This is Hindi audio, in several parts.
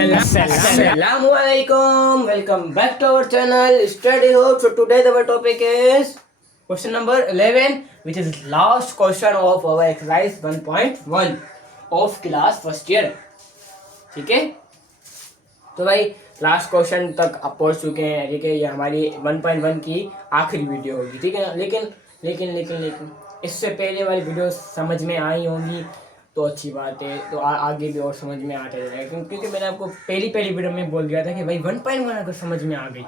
Assalamualaikum. Welcome back to our channel Study Hub. So today our topic is question number 11, which is last question of our exercise 1.1 of class first year. ठीक है, तो भाई लास्ट क्वेश्चन तक आप पहुंच चुके हैं। ठीक है, ये हमारी 1.1 की आखिरी वीडियो होगी। ठीक है, लेकिन इससे पहले वाली वीडियो समझ में आई होंगी तो अच्छी बात है, तो आगे भी और समझ में आता जाएगा, क्योंकि मैंने आपको पहली वीडियो में बोल दिया था कि भाई 1.1 अगर समझ में आ गई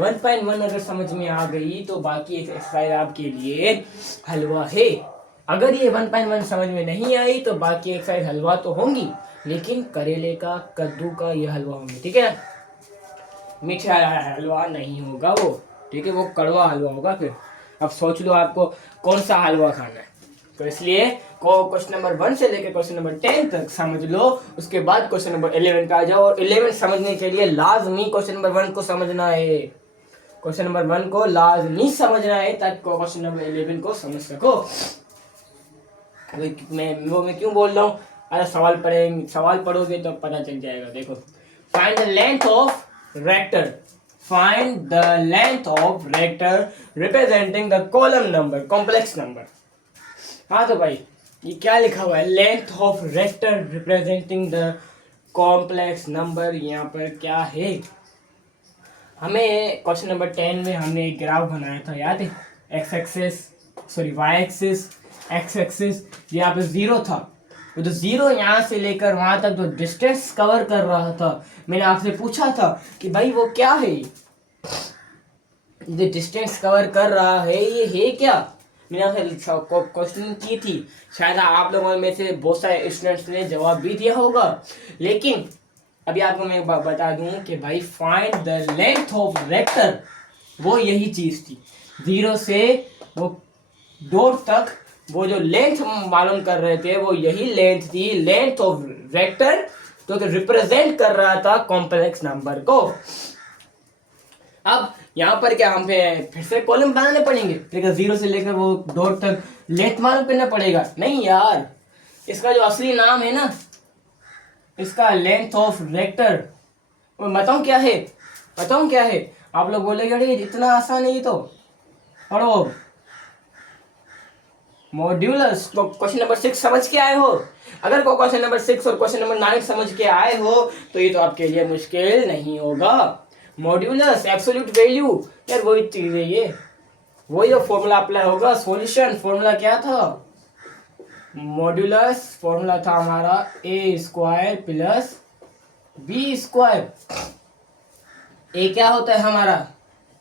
1.1 अगर समझ में आ गई तो बाकी एक्सरसाइज आपके लिए हलवा है। अगर ये 1.1 समझ में नहीं आई तो बाकी एक्सरसाइज हलवा तो होंगी, लेकिन करेले का, कद्दू का ये हलवा होंगे। ठीक है, मीठा हलवा नहीं होगा वो। ठीक है, वो कड़वा हलवा होगा। फिर अब सोच लो आपको कौन सा हलवा खाना है, तो इसलिए क्वेश्चन नंबर 1 से लेकर क्वेश्चन नंबर 10 तक समझ लो। उसके बाद क्वेश्चन नंबर 11 का आ जाओ, और 11 समझने के लिए लाजमी क्वेश्चन नंबर 1 को समझना है। क्वेश्चन नंबर 1 को लाजमी समझना है ताकि क्वेश्चन नंबर 11 को समझ सको। मैं क्यों बोल रहा हूँ? अरे सवाल पढ़ोगे तो पता चल जाएगा। देखो, find the length of vector, find the length of vector representing the column number, complex number. हाँ तो भाई ये क्या लिखा हुआ है? Length of vector representing the complex number. यहाँ पर क्या है? हमें क्वेश्चन नंबर 10 में हमने एक ग्राफ बनाया था, याद है? वाई एक्सिस, एक्स एक्सिस, यहाँ पे 0 था। तो 0 यहाँ से लेकर वहां तक जो डिस्टेंस कवर कर रहा था, मैंने आपसे पूछा था कि भाई वो क्या है? जो डिस्टेंस कवर कर रहा है ये है क्या? मैंने आपसे क्वेश्चन की थी, शायद आप लोगों में से बहुत सारे स्टूडेंट्स ने जवाब भी दिया होगा, लेकिन अभी आपको मैं बता दूं कि भाई find the length of vector, वो यही चीज थी। 0 से वो डॉट तक वो जो लेंथ मालूम कर रहे थे वो यही लेंथ थी, लेंथ ऑफ रेक्टर, तो रिप्रेजेंट कर रहा था कॉम्प्लेक्स नंबर को। अब यहाँ पर क्या हम फिर से कॉलम बनाने पड़ेंगे? लेकिन 0 से लेकर वो डॉट तक लेंथ मालूम करना पड़ेगा? नहीं यार, इसका जो असली नाम है ना, इसका लेंथ ऑफ रेक्टर, बताऊं क्या है? आप लोग बोलेंगे अरे इतना आसान है ये तो, पढ़ो मॉड्यूलस। तो क्वेश्चन नंबर 6 समझ के आए हो? अगर को क्वेश्चन नंबर 6 और क्वेश्चन नंबर 9 समझ के आए हो तो ये तो आपके लिए मुश्किल नहीं होगा। मॉड्यूलस, एब्सोल्यूट वैल्यू, यार वही चीज है ये, वही जो फॉर्मूला अप्लाई होगा। सॉल्यूशन फॉर्मूला क्या था? मॉड्यूलस फॉर्मूला था हमारा a² प्लस b²। ए क्या होता है हमारा?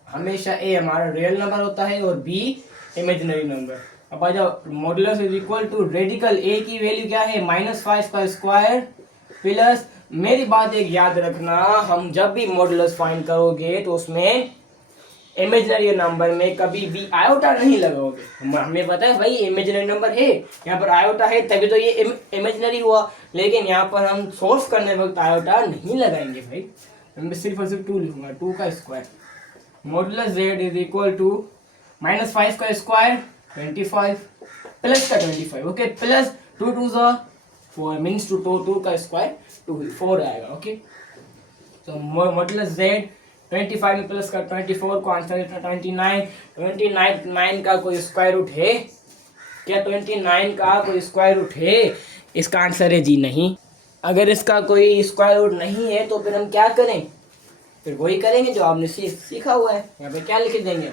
हमेशा ए हमारा रियल नंबर होता है और बी इमेजिनरी नंबर। अब आ जाओ, modulus is equal to radical A की वैल्यू क्या है? -5 का स्क्वायर प्लस, मेरी बात एक याद रखना, हम जब भी मॉड्यूलस फाइंड करोगे तो उसमें इमेजिनरी नंबर में कभी भी आयोटा नहीं लगाओगे। हमें पता है भाई इमेजिनरी नंबर है, यहाँ पर आयोटा है तभी तो ये इमेजिनरी हुआ, लेकिन यहाँ पर हम सोल्व करने वक्त आयोटा नहीं लगाएंगे भाई। मैं सिर्फ और सिर्फ 2 लिखूंगा, 2 का square. Modulus z is equal to -5 का स्क्वायर 25 प्लस का 25। ओके, प्लस 2 2 4 मीन्स 2 का स्क्वायर 4 आएगा। ओके, तो मॉड्यूलस z 25 में प्लस का 24 को आंसर है 29 का कोई स्क्वायर रूट है क्या? 29 का कोई स्क्वायर रूट है? इसका आंसर है जी नहीं। अगर इसका कोई स्क्वायर रूट नहीं है तो फिर हम क्या करें? फिर वही करेंगे जो आपने सीखा हुआ है। यहाँ पे क्या लिख देंगे?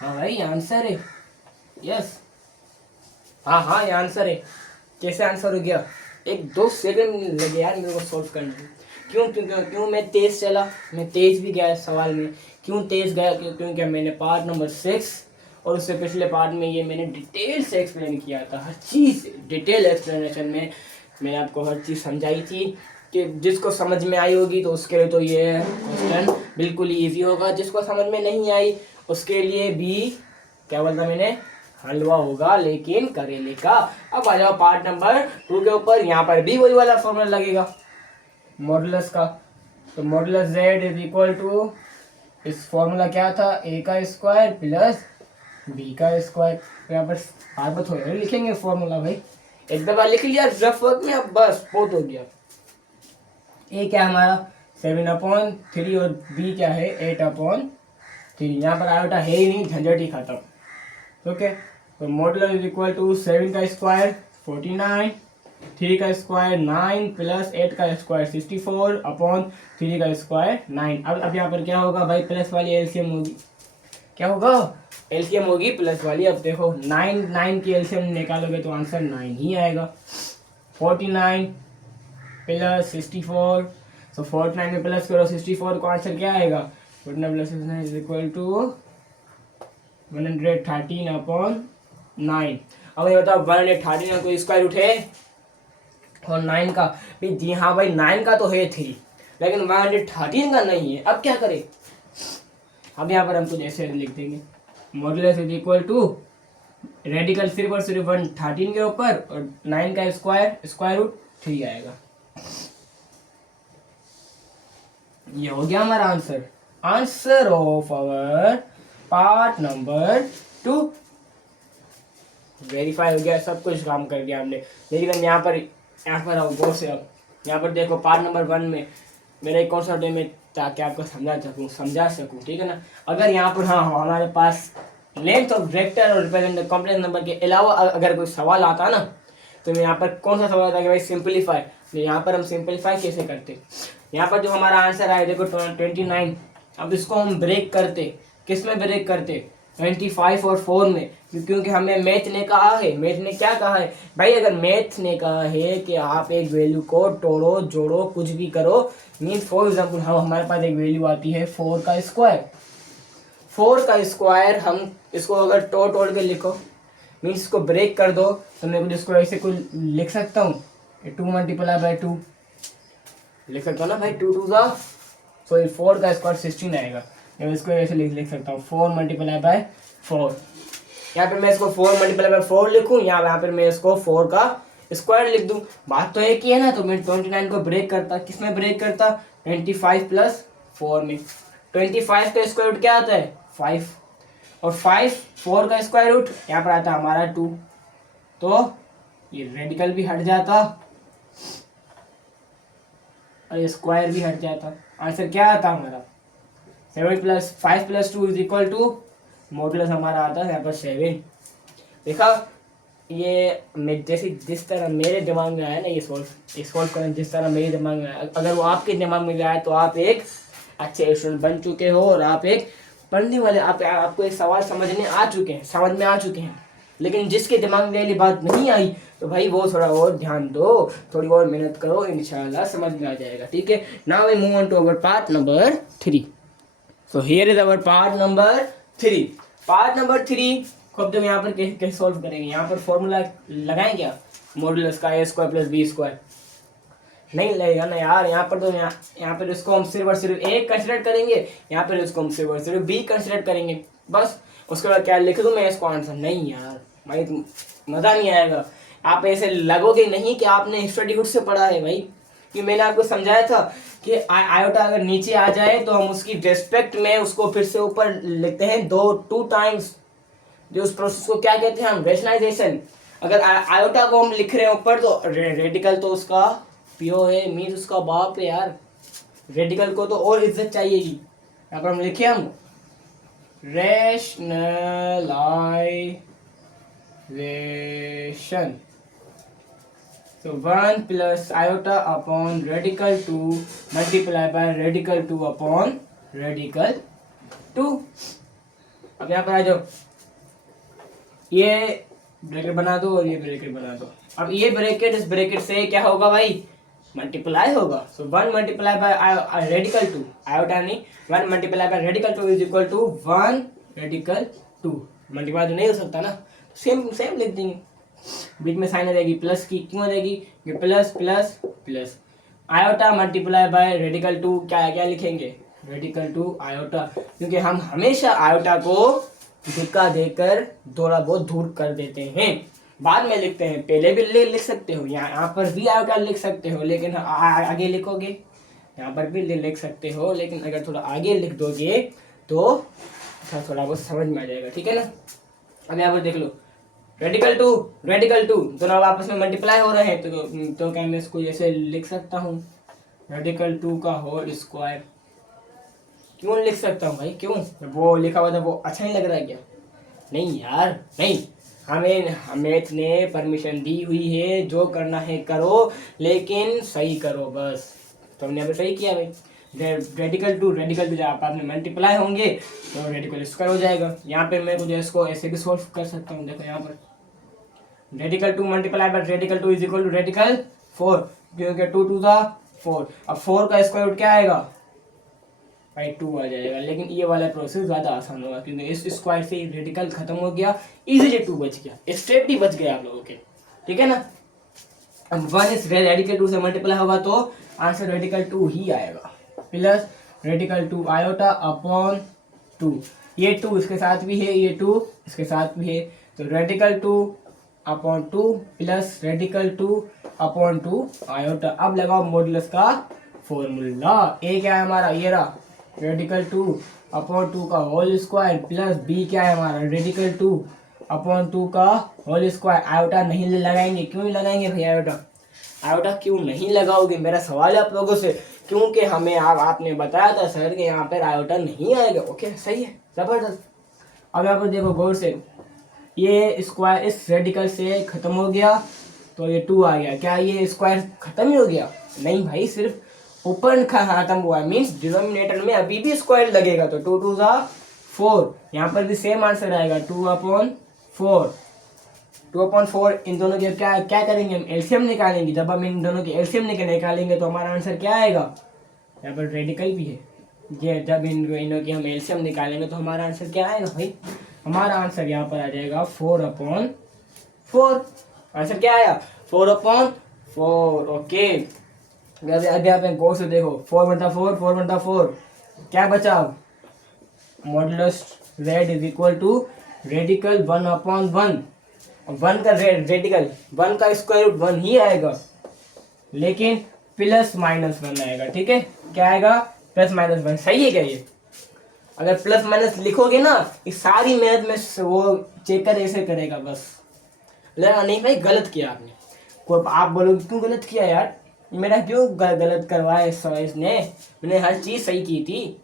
हाँ भाई आंसर है, यस, हाँ ये आंसर है। कैसे आंसर हो गया? 1-2 सेकंड लगे यार मेरे को सोल्व करने में। क्यों मैं तेज भी गया सवाल में। क्यों तेज गया? क्योंकि मैंने पार्ट नंबर 6 और उससे पिछले पार्ट में ये मैंने डिटेल से एक्सप्लेन किया था, हर चीज़ डिटेल एक्सप्लेनेशन में मैंने आपको हर चीज़ समझाई थी कि जिसको समझ में आई होगी तो उसके लिए तो ये क्वेश्चन बिल्कुल ही ईजी होगा, जिसको समझ में नहीं आई उसके लिए भी क्या बोलता मैंने, हलवा होगा, लेकिन करेले का। अब आ जाओ पार्ट नंबर 2 के ऊपर। यहाँ पर भी वही वाला फॉर्मूला लगेगा मॉडुलस का। तो modulus z is equal to, इस फॉर्मूला क्या था? a का स्क्वायर प्लस b का स्क्वायर। यहाँ पर हाथ में थोड़े लिखेंगे फॉर्मूला भाई, एक दफा लिख लिया रफ वर्क में, अब बस बहुत हो गया। ए क्या है हमारा 7/3 और बी क्या है 8/3। यहाँ पर आयोटा है ही नहीं, झंझट ही खत्म। ओके, तो मॉडुलस इज इक्वल टू 7 का स्क्वायर 49, 3 का स्क्वायर 9 प्लस 8 का स्क्वायर 64/3 का स्क्वायर 9। अब यहाँ पर क्या होगा भाई, प्लस वाली एलसीएम होगी। क्या होगा, एलसीएम होगी प्लस वाली। अब देखो 9 की एलसीएम निकालोगे तो आंसर 9 ही आएगा। 49 प्लस 64, तो 49 में प्लस करो 64 को, आंसर क्या आएगा 49 प्लस 69 इज इक्वल टू 113/9। अब ये बताओ 113 का कोई स्क्वायर रूट है और 9 का भी? जी हाँ भाई, 9 का तो है 3, लेकिन 113 का नहीं है। अब क्या करें, अब यहाँ पर हम कुछ ऐसे लिख देंगे, modulus is equal to radical सिर्फ और सिर्फ 113 के ऊपर और 9 का स्क्वायर रूट 3 आएगा। ये हो गया हमारा answer of our part number 2। Verify हो गया, सब कुछ काम कर दिया हमने। लेकिन यहाँ पर आओ गौर से। अब यहाँ पर देखो पार्ट नंबर 1 में मेरा एक कॉन्सेप्ट है, मैं ताकि आपको समझा सकूँ, ठीक है ना। अगर यहाँ पर हाँ हमारे पास लेंथ ऑफ वेक्टर और रिप्रेजेंट कॉम्प्लेक्स नंबर के अलावा अगर कोई सवाल आता ना, तो मैं यहाँ पर कौन सा सवाल आता कि भाई सिंपलीफाई। तो यहाँ पर हम सिंपलीफाई कैसे करते, यहाँ पर जो हमारा आंसर आया देखो 29। अब इसको हम ब्रेक करते, किस में ब्रेक करते 25 और 4 में, क्योंकि हमें मैथ ने कहा है, मैथ ने क्या कहा है भाई, अगर मैथ ने कहा है कि आप एक वैल्यू को तोड़ो जोड़ो कुछ भी करो, मीन फॉर एग्जाम्पल हमारे पास एक वैल्यू आती है 4 का स्क्वायर। हम इसको अगर तोड़ के लिखो, मीन्स इसको ब्रेक कर दो, तो मैं कुछ इसको ऐसे कुछ लिख सकता हूँ 2 × 2 लिख सकता हूँ ना भाई, 2 2 जा, सो 4 का स्क्वायर 16 आएगा। मैं इसको ऐसे लिख सकता हूँ 4 × 4। यहाँ पर मैं इसको 4 × 4 लिखूँ, यहाँ पर मैं इसको 4 का स्क्वायर लिख दूँ। बात तो एक ही है ना। तो मैं 29 को ब्रेक करता, किस में ब्रेक करता 25 + 4 में। 25 का स्क्वायर रूट क्या आता है 5, और 4 का स्क्वायर रूट यहाँ पर आता है हमारा 2, तो ये रेडिकल भी हट जाता और ये स्क्वायर भी हट जाता। आंसर क्या आता हमारा 7 + 5 + 2 इज इक्वल टू, मॉडुलस हमारा आता है यहाँ पर 7। देखा, ये मैं जैसे जिस तरह मेरे दिमाग में आया ना, ये सॉल्व करना जिस तरह मेरे दिमाग में आया, अगर वो आपके दिमाग में आया तो आप एक अच्छे स्टूडेंट बन चुके हो और आप एक पढ़ने वाले, आपको एक सवाल समझ में आ चुके हैं। लेकिन जिसके दिमाग में ये बात नहीं आई, तो भाई वो थोड़ा और ध्यान दो, थोड़ी और मेहनत करो, इंशाल्लाह समझ में आ जाएगा। ठीक है, now we move on to our part number 3। So here is our part number 3। Part number 3 को अब यहाँ पर कैसे सॉल्व करेंगे, यहाँ पर फॉर्मूला लगाएं क्या, मॉडुलस का a² + b²। नहीं लगेगा ना यार, यहाँ पर तो यहाँ पर इसको हम सिर्फ और सिर्फ a कंसिडर करेंगे, यहाँ पर इसको हम सिर्फ और सिर्फ b कंसिडर करेंगे बस। उसके बाद क्या लिख दूँ मैं इसको आंसर, नहीं यार भाई मज़ा नहीं आएगा। आप ऐसे लगोगे नहीं कि आपने स्टडी हुड से पढ़ा है भाई, कि मैंने आपको समझाया था कि आयोटा अगर नीचे आ जाए तो हम उसकी रेस्पेक्ट में उसको फिर से ऊपर लिखते हैं 2 टाइम्स। जो उस प्रोसेस को क्या कहते हैं हम, रेशनलाइजेशन। अगर आयोटा को हम लिख रहे हैं ऊपर, तो रेडिकल तो उसका पियो है, मीन्स उसका बाप है यार। रेडिकल को तो और इज्जत चाहिएगी। यहाँ पर हम लिखे हम rationalisation, so 1 + iota/radical 2 multiplied by radical 2/radical 2। अब यहाँ पर आ जाओ, ये ब्रैकेट बना दो और ये ब्रैकेट बना दो। अब ये ब्रैकेट इस ब्रैकेट से क्या होगा भाई, मल्टीप्लाई होगा। सो 1 × radical 2 आयोटा नहीं, 1 × radical 2 is equal to 1 radical 2। Multiply तो नहीं हो सकता ना, सेम लिख देंगे। बीच में साइन आ जाएगी प्लस की, क्यों आ जाएगी, ये plus plus plus. Iota multiply by radical 2 क्या लिखेंगे, रेडिकल 2 आयोटा, क्योंकि हम हमेशा आयोटा को धक्का देकर थोड़ा बहुत दूर कर देते हैं, बाद में लिखते हैं। पहले भी लिख सकते हो, यहाँ पर भी आयोटा लिख सकते हो, लेकिन आगे लिखोगे, यहाँ पर भी लिख सकते हो, लेकिन अगर थोड़ा आगे लिख दोगे तो थोड़ा बहुत समझ में आ जाएगा। ठीक है ना। अब यहाँ पर देख लो, रेडिकल 2 दोनों आपस में मल्टीप्लाई हो रहे हैं, तो क्या मैं इसको ऐसे लिख सकता हूँ, रेडिकल 2 का होल स्क्वायर। क्यों लिख सकता हूँ भाई, क्यों? वो लिखा हुआ था वो अच्छा नहीं लग रहा है क्या? नहीं यार नहीं, हमें ने परमिशन दी हुई है, जो करना है करो लेकिन सही करो बस। तो हमने अभी सही किया भाई। रेडिकल टू जब आपस में मल्टीप्लाई होंगे तो रेडिकल स्क्वायर हो जाएगा। यहाँ पे मैं कुछ इसको ऐसे भी सोल्व कर सकता हूँ। देखो यहाँ पर radical 2 multiply by radical 2 is equal to radical 4, क्योंकि 2 2 था 4। अब 4 का स्क्वायर रूट क्या आएगा भाई? 2 आ जाएगा। लेकिन ये वाला प्रोसेस ज़्यादा आसान होगा क्योंकि इस स्क्वायर से रेडिकल खत्म हो गया, इजीली 2 बच गया, स्टेप भी बच गया आप लोगों के, ठीक है ना। अब 1 इस रेडिकल 2 से मल्टीप्लाई होगा तो आंसर रेडिकल 2 ही आएगा, प्लस रेडिकल 2 आयोटा अपॉन 2। ये 2 इसके साथ भी है, ये 2 इसके साथ भी है, तो radical 2 upon 2 plus radical 2 upon 2 iota. अब लगाओ मॉडुलस का फॉर्मूला। ए क्या है हमारा, ये रहा रेडिकल 2 अपॉन 2 का होल स्क्वायर, प्लस बी क्या है हमारा रेडिकल 2 अपॉन 2 का होल स्क्वायर। आयोटा नहीं लगाएंगे, क्यों नहीं लगाएंगे भैया आयोटा? आयोटा क्यों नहीं लगाओगे, मेरा सवाल है आप लोगों से। क्योंकि हमें आपने बताया था सर कि यहाँ पर आयोटा नहीं आएगा। ओके सही है, जबरदस्त। अब यहाँ पर देखो गौर से, ये स्क्वायर इस रेडिकल से खत्म हो गया तो ये 2 आ गया। क्या ये स्क्वायर खत्म ही हो गया? नहीं भाई, सिर्फ ऊपर खत्म हुआ है, मीन्स डिनोमिनेटर में अभी भी स्क्वायर लगेगा। तो 2 2 जा 4, यहाँ पर भी सेम आंसर आएगा 2 अपॉन 4। 2 अपॉन 4 इन दोनों के क्या क्या करेंगे हम? एलसीएम निकालेंगे। जब हम इन दोनों के एलसीएम निकालेंगे तो हमारा आंसर क्या आएगा? यहाँ पर रेडिकल भी है ये, जब इनों की हम एलसीएम निकालेंगे तो हमारा आंसर क्या आएगा भाई? हमारा आंसर यहाँ पर आ जाएगा 4 अपॉन 4। आंसर क्या आया? 4 अपॉन 4। ओके, अभी आप गौर से देखो, 4 बटा 4, 4 बटा 4, क्या बचा? Modulus red is equal to radical 1 upon 1। 1 का रेडिकल 1 का स्क्वायर रूट 1 ही आएगा, लेकिन प्लस माइनस 1 आएगा, ठीक है। क्या आएगा? Plus minus 1। सही है क्या ये? अगर प्लस माइनस लिखोगे ना, इस सारी मेहनत में वो चेकर ऐसे करेगा बस। नहीं भाई गलत किया आपने। कोई आप बोलोगे क्यों गलत किया यार, मेरा क्यों गलत करवाया इसने? मैंने हर चीज सही की थी।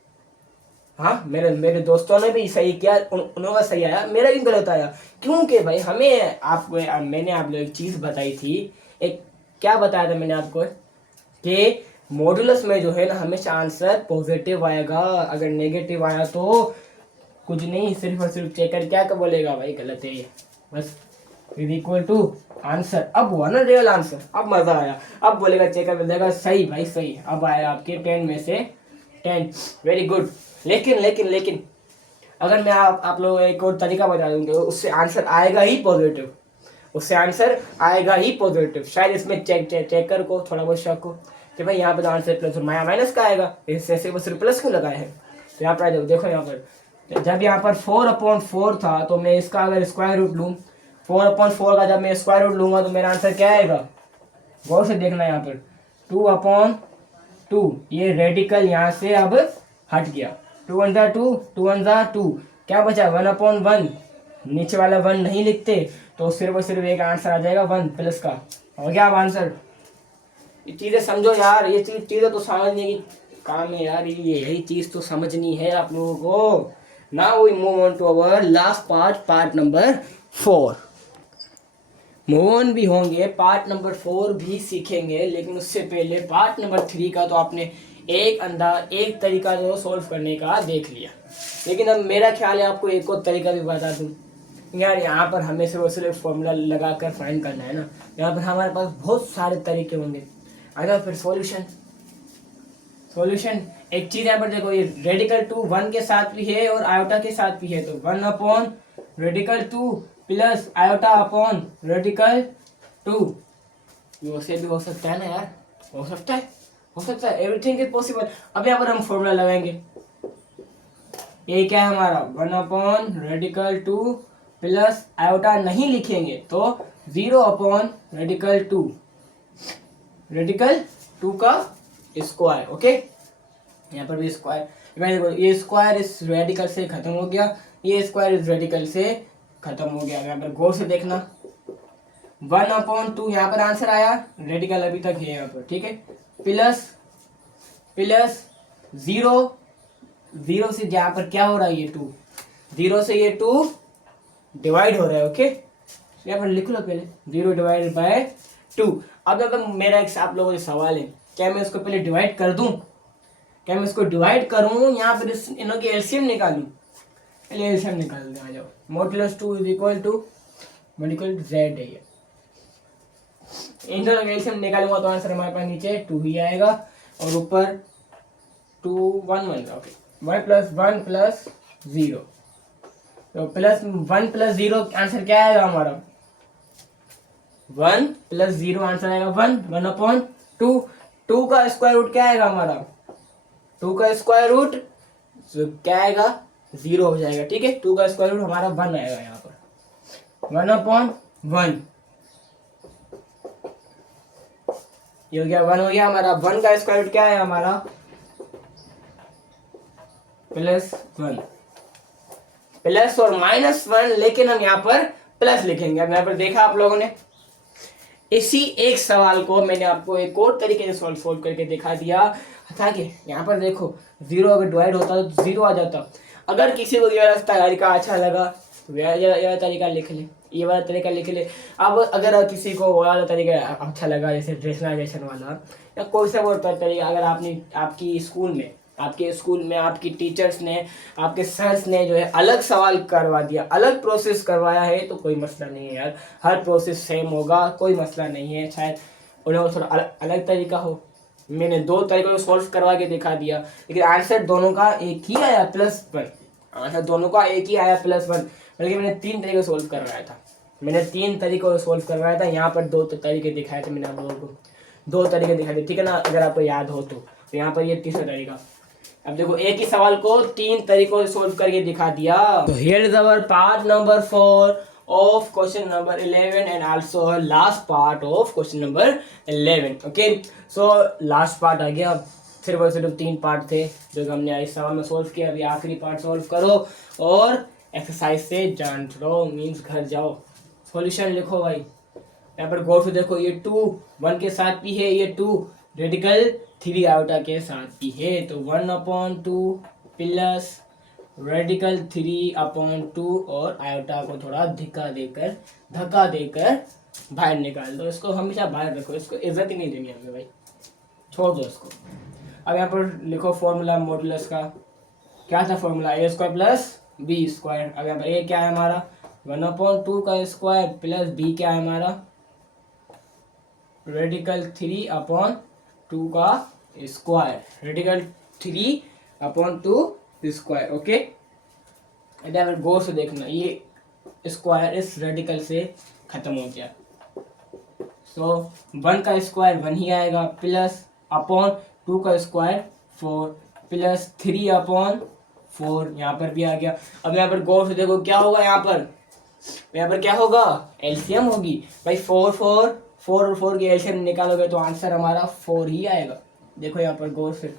हाँ, मेरे दोस्तों ने भी सही किया, उन्होंने सही आया, मेरा भी गलत आया। क्योंकि भाई मैंने आप लोग एक चीज बताई थी। एक क्या बताया था मैंने आपको कि मॉडुलस में जो है ना हमेशा आंसर पॉजिटिव आएगा, अगर नेगेटिव आया तो कुछ नहीं, सिर्फ और सिर्फ चेकर क्या कर बोलेगा भाई गलत है बस, इज इक्वल टू आंसर। अब हुआ ना रियल आंसर, अब मजा आया। अब बोलेगा चेकर बोलेगा सही भाई सही। अब आया आपके 10 में से 10, वेरी गुड। लेकिन अगर मैं आप लोगों को एक और तरीका बता दूंगा, उससे आंसर आएगा ही पॉजिटिव, उससे आंसर आएगा ही पॉजिटिव। शायद इसमें चेकर को थोड़ा बहुत शक हो कि भाई यहाँ पे तो आंसर प्लस और माइनस का आएगा, इससे वो सिर्फ प्लस क्यों लगाए हैं। तो यहाँ पर देखो, यहाँ पर जब यहाँ पर 4 अपॉन 4 था तो मैं इसका अगर स्क्वायर रूट लूँ, 4 अपॉन 4 का जब मैं स्क्वायर रूट लूँगा तो मेरा आंसर क्या आएगा? गौर से देखना, यहाँ पर 2 अपॉन 2, ये रेडिकल यहाँ से अब हट गया। 2 1 जा 2, 2 1 जा 2, क्या बचा? 1 अपॉन 1, नीचे वाला 1 नहीं लिखते तो सिर्फ और सिर्फ एक आंसर आ जाएगा 1 प्लस का। हो गया अब आंसर। ये चीज़ें समझो यार, ये चीज़ें तो समझने की काम है यार, ये यही चीज़ तो समझनी है आप लोगों को। Now we move on to our last part number 4। Move on भी होंगे, पार्ट नंबर 4 भी सीखेंगे, लेकिन उससे पहले पार्ट नंबर 3 का तो आपने एक तरीका जो सॉल्व करने का देख लिया। लेकिन अब मेरा ख्याल है आपको एक और तरीका भी बता दूं यार। यहाँ पर हमें सिर्फ फॉर्मूला लगा कर फाइंड करना है ना, यहाँ पर हमारे पास बहुत सारे तरीके होंगे। अगर फिर सॉल्यूशन एक चीज यहाँ पर देखो, ये रेडिकल 2 1 के साथ भी है और आयोटा के साथ भी है, तो 1 upon radical 2 plus iota upon radical 2। वैसे भी हो सकता है ना यार, हो सकता है, एवरीथिंग इज पॉसिबल। अब यहाँ पर हम फॉर्मूला लगाएंगे। ये क्या है हमारा? 1 अपॉन रेडिकल 2 प्लस आयोटा नहीं लिखेंगे तो 0 अपॉन रेडिकल 2 का स्क्वायर। ओके, यहाँ पर भी स्क्वायर, ये स्क्वायर इस रेडिकल से खत्म हो गया, ये स्क्वायर इस रेडिकल से खत्म हो गया। यहाँ पर गौर से देखना, 1 अपॉन 2 यहाँ पर आंसर आया, रेडिकल अभी तक है यहाँ पर, ठीक है, प्लस प्लस 0, 0 से यहाँ पर क्या हो रहा है, ये 2, 0 से ये 2 डिवाइड हो रहा है। ओके, यहाँ पर लिख लो पहले 0 डिवाइडेड बाय 2। अब मेरा एक आप लोगों से सवाल है, क्या मैं इसको पहले डिवाइड कर दूं, क्या मैं इसको डिवाइड करूं, यहाँ पर इनों की एलसीएम निकालूं? पहले एलसीएम निकाल दें, आ जाओ। Modulus 2 is equal to z है ये, इन दोनों का एलसीएम निकालूंगा तो आंसर हमारे पास नीचे 2 ही आएगा और ऊपर 2 1 1 ओके, 1 प्लस 1 प्लस 0, तो प्लस 1 प्लस 0 आंसर क्या आएगा हमारा? 1 प्लस 0 आंसर आएगा 1, 1/2। 2 का स्क्वायर रूट क्या आएगा हमारा? 2 का स्क्वायर रूट क्या आएगा? 0 हो जाएगा। ठीक है, 2 का स्क्वायर रूट हमारा 1 आएगा यहाँ पर, 1/1। ये हो गया 1 हो गया हमारा। 1 का स्क्वायर रूट क्या है हमारा? +1, प्लस और -1, लेकिन हम यहाँ पर प्लस लिखेंगे। अब यहाँ पर देखा आप लोगों ने, इसी एक सवाल को मैंने आपको एक और तरीके से सॉल्व करके दिखा दिया था कि यहाँ पर देखो 0 अगर डिवाइड होता तो 0 आ जाता। अगर किसी को ये वाला तरीका अच्छा लगा तो ये वाला तरीका लिख ले, ये वाला तरीका लिख ले। अब अगर किसी को वो वाला तरीका अच्छा लगा, जैसे रेशनलाइजेशन वाला या कोई सा और तरीका, अगर आपके स्कूल में आपकी टीचर्स ने, आपके सर्स ने जो है अलग सवाल करवा दिया, अलग प्रोसेस करवाया है, तो कोई मसला नहीं है यार, हर प्रोसेस सेम होगा, कोई मसला नहीं है। शायद उन्हें थोड़ा अलग तरीका हो, मैंने 2 तरीकों से सॉल्व करवा के दिखा दिया, लेकिन आंसर दोनों का एक ही आया +1, आंसर दोनों का एक ही आया +1, बल्कि मैंने 3 तरीके सॉल्व करवाया था, मैंने 3 तरीकों से सॉल्व करवाया था। यहाँ पर 2 तरीके दिखाए थे मैंने आप लोगों को, 2 तरीके दिखाए थे, ठीक है ना, अगर आपको याद हो तो यहाँ पर ये तीसरा तरीका। अब देखो एक ही सवाल को 3 तरीकों से सोल्व करके दिखा दिया। तो here is our part number 4 of question number 11 and also last part of question number 11। Okay, so last part आ गया। सिर्फ और सिर्फ 3 पार्ट थे जो हमने इस सवाल में सोल्व किया। अभी आखिरी पार्ट सोल्व करो और एक्सरसाइज से जान लो, मीन्स घर जाओ, सॉल्यूशन लिखो भाई। यहाँ पर गौर से देखो, ये 2 1 के साथ भी है, ये 2 रेडिकल 3 आयोटा के साथ भी है, तो 1/2 प्लस रेडिकल 3/2 और आयोटा को थोड़ा धक्का देकर बाहर निकाल दो। इसको हमेशा बाहर रखो, इसको इज्जत ही नहीं देनी हमें भाई, छोड़ दो इसको। अब यहाँ पर लिखो फॉर्मूला मॉडुलस का, क्या था फॉर्मूला? a² plus b²। अब यहाँ पर a क्या है हमारा? 1/2 का स्क्वायर प्लस b क्या है हमारा? रेडिकल 3/2 का स्क्वायर, रेडिकल 3/2 स्क्वायर। ओके, अगर गौर से देखना, ये स्क्वायर इस रेडिकल से खत्म हो गया, सो 1 का स्क्वायर 1 ही आएगा, प्लस अपॉन 2 का स्क्वायर 4 प्लस 3/4 यहाँ पर भी आ गया। अब यहाँ पर गौर से देखो क्या होगा, यहाँ पर क्या होगा? एलसीएम होगी भाई। 4 और 4 की एलसीएम निकालोगे तो आंसर हमारा 4 ही आएगा। देखो यहाँ पर गौर से,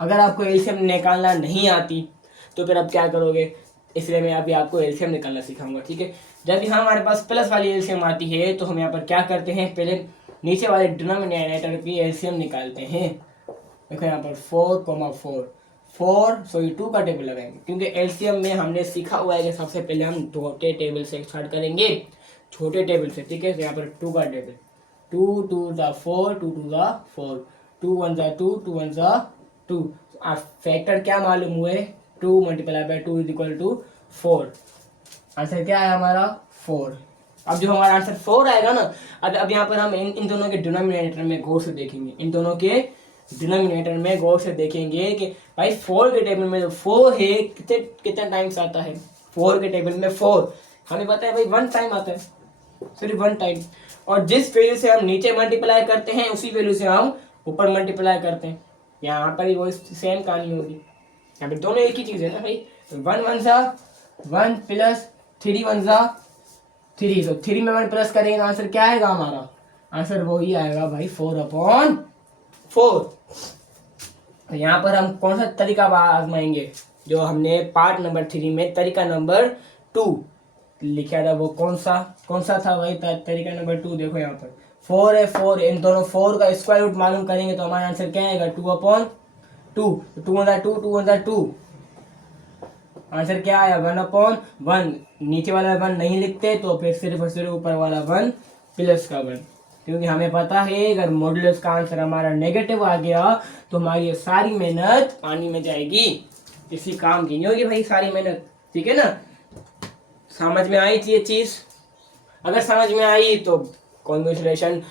अगर आपको एलसीएम निकालना नहीं आती तो फिर आप क्या करोगे, इसलिए मैं अभी आपको एलसीएम निकालना सिखाऊंगा। ठीक है, जब यहाँ हमारे पास प्लस वाली एलसीएम आती है तो हम यहाँ पर क्या करते हैं, पहले नीचे वाले डिनोमिनेटर की एलसीएम निकालते हैं। देखो यहाँ पर 4, सो ये 2 का टेबल लगाएंगे, क्योंकि एलसीएम में हमने सीखा हुआ है कि सबसे पहले हम छोटे टेबल से स्टार्ट करेंगे, छोटे टेबल से। ठीक है, तो यहाँ पर 2 का टेबल, 2 2 4, 2 2 4, 2 1 2, 2 1 2। फैक्टर क्या मालूम हुए? 2 × 2 = 4। आंसर क्या है हमारा? 4। अब जो हमारा आंसर 4 आएगा ना, अब यहाँ पर हम इन दोनों के डिनोमिनेटर में गौर से देखेंगे, इन दोनों के डिनोमिनेटर में गौर से देखेंगे कि भाई 4 के टेबल में जो 4 है कितने टाइम्स आता है। 4 के टेबल में 4 हमें पता है भाई 1 टाइम आता है, सिर्फ 1 टाइम। और जिस वैल्यू से हम नीचे मल्टीप्लाई करते हैं उसी वैल्यू से हम ऊपर मल्टीप्लाई करते हैं। यहाँ पर भी वो सेम कहानी होगी, यहाँ पे दोनों एक ही चीज़ है ना भाई। 1 1 1 प्लस 3 1 3, तो 3 में 1 प्लस करेंगे तो आंसर क्या आएगा हमारा? आंसर वो ही आएगा भाई 4/4। तो यहाँ पर हम कौन सा तरीका आजमाएंगे? जो हमने पार्ट नंबर 3 में तरीका नंबर 2 लिखा था, वो कौन सा था भाई? तरीका नंबर 2 देखो यहाँ पर 4 है, 4 इन दोनों 4 का स्क्वायर रूट मालूम करेंगे तो हमारा आंसर क्या आएगा? 2/4। 2, 2 आंसर क्या आया 1/1। नीचे वाला 1 नहीं लिखते तो फिर सिर्फ और सिर्फ ऊपर वाला 1 प्लस का 1, क्योंकि हमें पता है अगर मॉडुलस का आंसर हमारा नेगेटिव आ गया तो हमारी ये सारी मेहनत पानी में जाएगी, किसी काम की नहीं होगी भाई सारी मेहनत। ठीक है ना, समझ में आई थी ये चीज? अगर समझ में आई तो कॉन्ग्रेचुलेशन,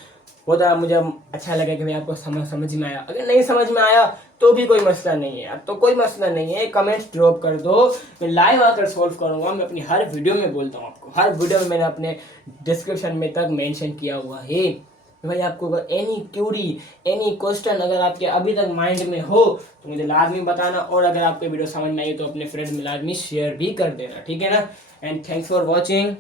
होता मुझे अच्छा लगा कि भाई आपको समझ में आया। अगर नहीं समझ में आया तो भी कोई मसला नहीं है, अब तो कोई मसला नहीं है, कमेंट्स ड्रॉप कर दो, मैं लाइव आकर सॉल्व करूंगा। मैं अपनी हर वीडियो में बोलता हूँ आपको, हर वीडियो में मैंने अपने डिस्क्रिप्शन में तक मेंशन किया हुआ है भाई आपको अगर एनी क्यूरी एनी क्वेश्चन अगर आपके अभी तक माइंड में हो तो मुझे लाजमी बताना, और अगर आपको वीडियो समझ में आई तो अपने फ्रेंड में लाजमी शेयर भी कर देना। ठीक है ना, एंड थैंक्स फॉर वॉचिंग।